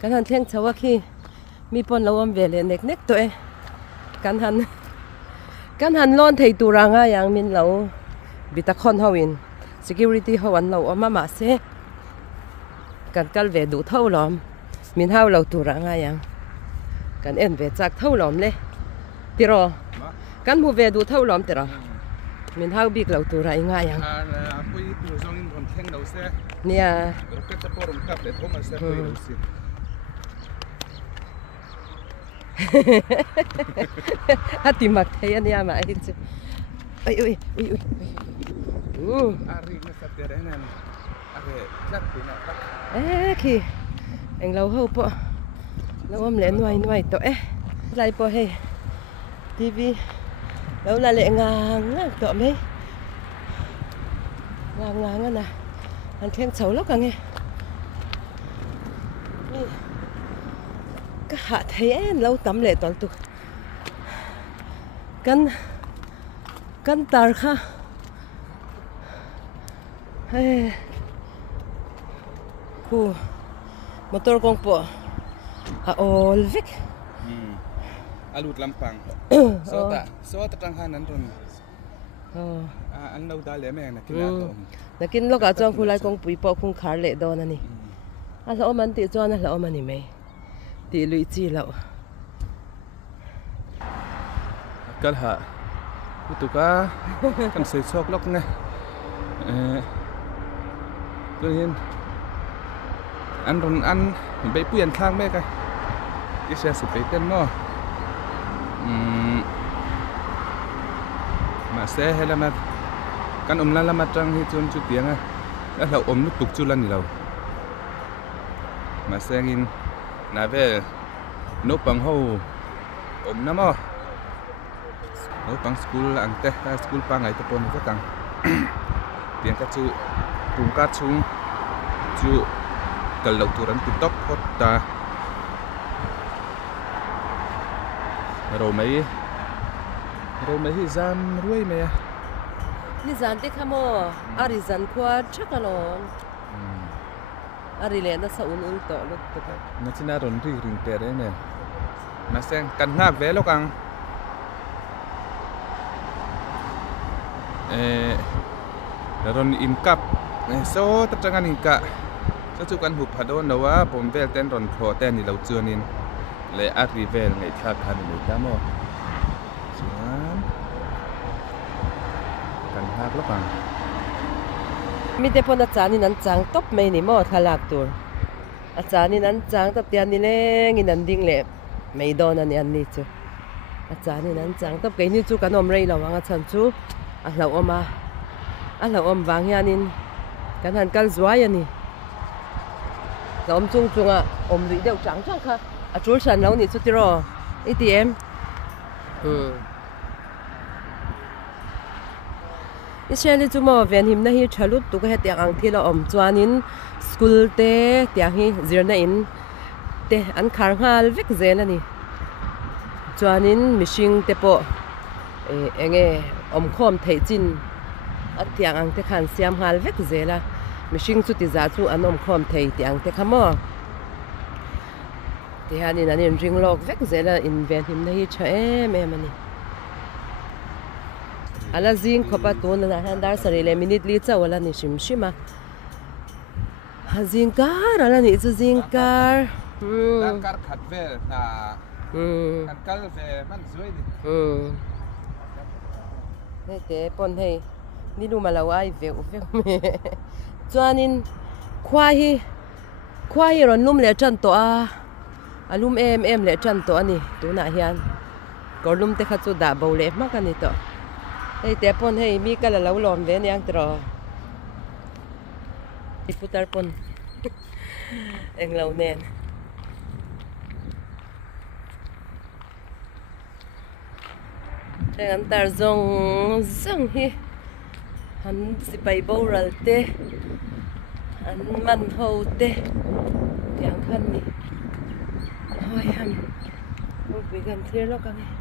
กันหันเที่ยงเช้าขี้มีปนเราอมเวลเน็กตัวกันหันล้อนไทยตูรางอย่างมินเราบิตาคอนเฮาวิน security เฮาวันเราอมมาเสกันกัลเวดูเท่าล้อมมินเฮาเราตูรางอย่างกันเอ็นเวจากเท่าล้อมเลยติรอกันผู้เวดูเท่าล้อมติรอมินเฮาบิกเราตูรางอย่างเนี่ยฮัตติมักเทียนเนี่ยมาไอ้จิ๊บไอ้อุ้ยขี้เอ็งเราเข้าปะเราอมเล่นหน่วยตัวไรปะเฮ้ทีวีเราละเล่นงางตัวไหมงานน่ะอันเที่ยงเช้าแล้วกันไงก็หาเทียนเราตำเละตอนตุกันตาค่ะเฮ้คูมอเตอร์กงปะโอลวิกอาลุดลำปังโซตะจังหันนั้นตรงอันเราได้เลยแม่นะกินแล้วนักกินลูกอาจารย์ผู้ไล่กงปุยปอคงขาเละโดนนี่เรามันติดจวนเรามันนี่ไหมตีลุยจีเราก็หาตุกะกันเสียชอกล็อกไงก็เห็นอันไปเปลี่ยนข้างแม่กันที่เสียสิไปเต้นมั่วมาเสียให้ละมากันละมาจังที่จนจุดเตียงอะแล้วเรานุตุกจุลันนี่เรามาเสียกินนาเวนุปังหูน้ำนุปังสกูลอังเตะสกูลปังไงตะปนก็ตังเตียงกระจุปุ่งกระชุงจุกะเหลาตุรันติดตอกพอตาเราไม่ฮิจามรวยไหมนี่จานที่ขโมยอาริจันควาชักกันลงอาริเลนน่ะสาวนุ่งต่อลูกตุ๊กนั่นที่น่าร้อนที่ริงเตะได้เนี่ยมาแซงกันงักเวลกังร้อนอินกับโซ่ตัดจังกันอินกะจะจุกันหุบผาโดนนะว่าผมเวลเต้นร้อนพอเต้นนี่เราเจอนินเลยอาริเวลไงทักคันนี่จ้าโม่ส่วนกันงักแล้วกังมีแต่พนอาจารย์นี่นั้นจังตบไม่นี่มอทลากตัวอาจารย์นี่นั้นจังตบเตียนนี่เล่งินันดิ่งเล็บไม่โดนอันนี้จูอาจารย์นี่นั้นจังตบไก่นี่จูกันอมเรย์เราวางอาจารย์จูเราอมวางยานินกันหันกันสวยยันนี่เราอมจุงอ่ะอมลุยเดียวจังค่ะจูฉันเรานี่สุดที่รอ ATMอิเชลิจูโมเวียนหิมนะฮีชลุดตุกเฮตียงอังที่เราอมจวนินสกูลเตตียงฮีเจอร์น่าอินเตอันคาร์ฮาลวิกเซลนี่จวนินมิชิงเตโปเองอมคอมเทจินอันตียงอังเตขันเซียมฮาลวิกเซลมิชิงสุดที่จะจูอันอมคอมเทตียงเตขโมตีฮันนี่นั่นริงล็อกวิกเซลอินเวียนหิมนะฮีชแม่มันนี่ala zing khopa to na handar sarile minute li cha wala ni shima ha zingkar ala ni chu zingkar kar khatve na kan kal ve man zoi ni te pon hei ni lu malawai ve me chuanin khwa hi ron lum le chan to alum em le chan to ani tu na hian korlum te kha chu da bo le ma kan ni to hey te pon hey mi kala lo lom ve niang tro iputar pon eng lo nen eng antar zong hi han sipai boral te an man ho te yang khan ni hoi han mo bi gan thlir lo ka nge